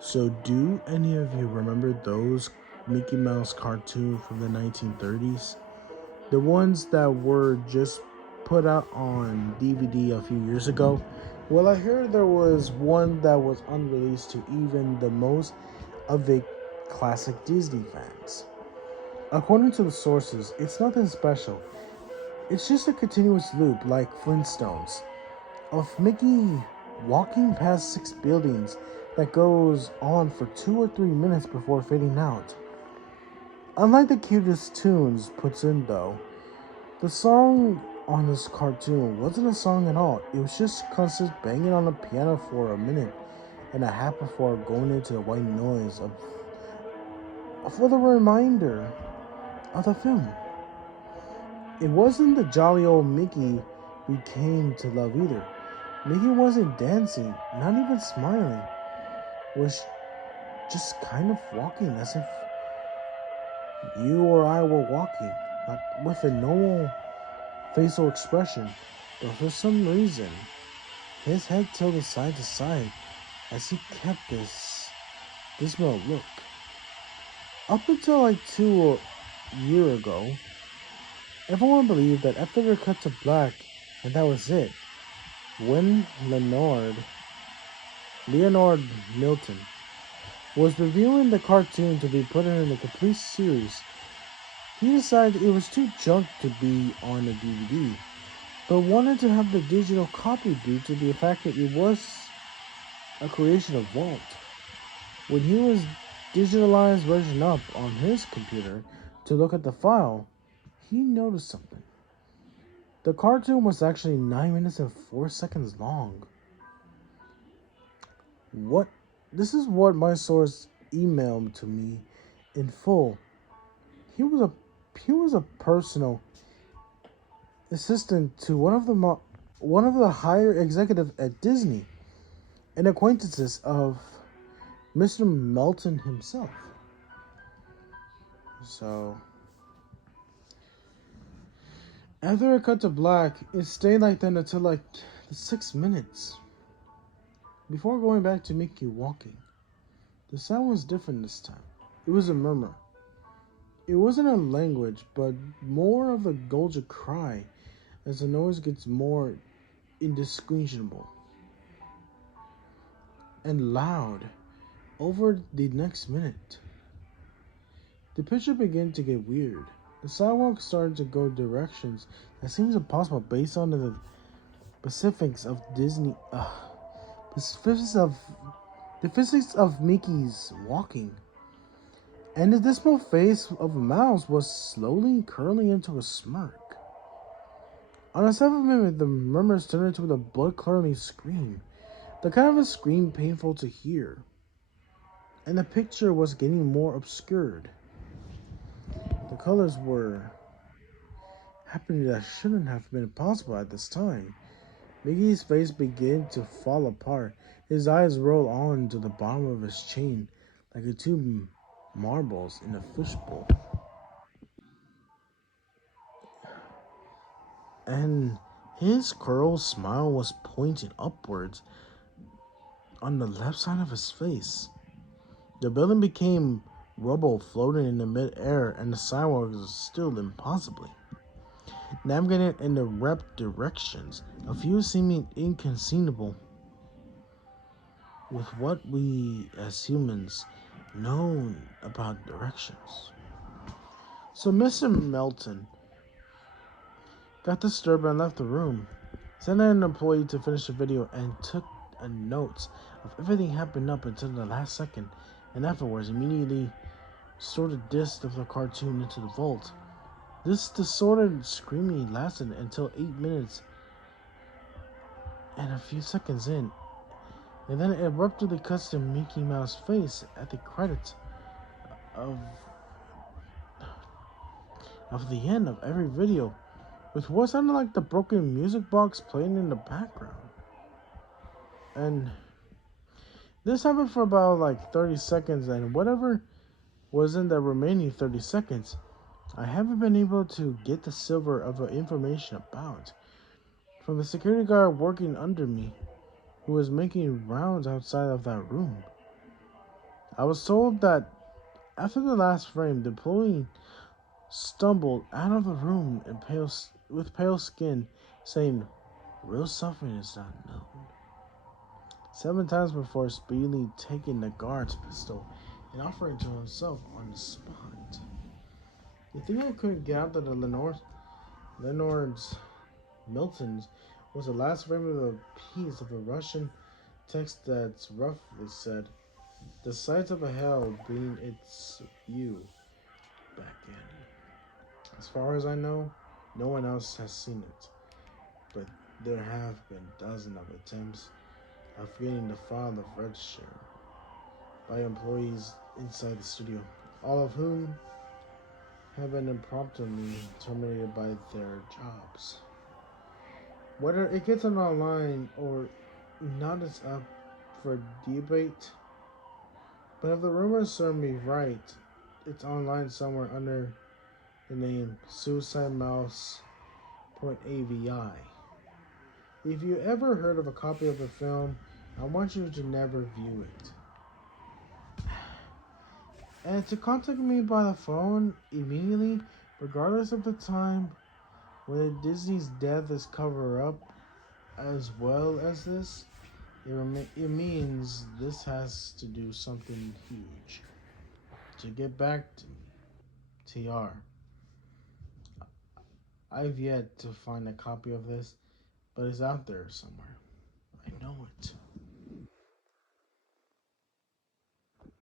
So, do any of you remember those Mickey Mouse cartoons from the 1930s? The ones that were just put out on DVD a few years ago? Well, I heard there was one that was unreleased to even the most avid classic Disney fans. According to the sources, it's nothing special. It's just a continuous loop like Flintstones of Mickey walking past six buildings that goes on for 2 or 3 minutes before fading out. Unlike the cutest tunes puts in though, the song on this cartoon wasn't a song at all. It was just constant banging on the piano for a minute and a half before going into the white noise of for the reminder of the film. It wasn't the jolly old Mickey we came to love either. Mickey wasn't dancing, not even smiling. Was just kind of walking as if you or I were walking, like with a normal facial expression. But for some reason, his head tilted side to side as he kept this dismal look. Up until like 2 years ago, everyone believed that after they cut to black and that was it. When Leonard Milton was reviewing the cartoon to be put in a complete series, he decided it was too junk to be on a DVD, but wanted to have the digital copy due to the fact that it was a creation of Walt. When he was digitalized version up on his computer to look at the file, he noticed something. The cartoon was actually 9 minutes and 4 seconds long. What This is what my source emailed to me in full. He was a he was a personal assistant to one of the higher executives at Disney and acquaintances of Mr. Melton himself. So after it cut to black, it stayed like that until like the 6 minutes before going back to Mickey walking. The sound was different this time. It was a murmur. It wasn't a language, but more of a Golgi cry as the noise gets more indistinguishable and loud over the next minute. The picture began to get weird. The sidewalk started to go directions that seems impossible based on the specifics of Disney. The physics of Mickey's walking. And the dismal face of a mouse was slowly curling into a smirk. On the seventh minute, the murmurs turned into a blood-curdling scream, the kind of a scream painful to hear. And the picture was getting more obscured. The colors were happening that shouldn't have been possible at this time. Mickey's face began to fall apart. His eyes rolled on to the bottom of his chin like a two marbles in a fishbowl. And his curled smile was pointing upwards on the left side of his face. The building became rubble floating in the mid-air, and the sidewalk was still impossibly navigated in the rapid directions, a few seeming inconceivable with what we as humans know about directions. So Mr. Melton got disturbed and left the room, sent an employee to finish the video, and took a note of everything happened up until the last second, and afterwards immediately stored the disc of the cartoon into the vault. This distorted screaming lasted until 8 minutes and a few seconds in, and then it abruptly cuts to Mickey Mouse's face at the credits of the end of every video, with what sounded like the broken music box playing in the background. And this happened for about like 30 seconds, and whatever was in the remaining 30 seconds, I haven't been able to get the silver of information about from the security guard working under me, who was making rounds outside of that room. I was told that after the last frame, the employee stumbled out of the room with pale skin, saying, "Real suffering is not known." 7 times before speedily taking the guard's pistol and offering to himself on the spot. The thing I couldn't get out of the Leonard's Milton's was the last frame of a piece of a Russian text that's roughly said, "The sights of a hell being its view back in." As far as I know, no one else has seen it, but there have been dozens of attempts of getting the file of register by employees inside the studio, all of whom have been impromptu terminated by their jobs. Whether it gets on online or not is up for debate, but if the rumors serve me right, it's online somewhere under the name Suicidemouse.Avi. If you ever heard of a copy of the film, I want you to never view it. And to contact me by the phone immediately, regardless of the time, when Disney's death is covered up as well as this, it means this has to do something huge. To get back to TR, I've yet to find a copy of this, but it's out there somewhere. I know it.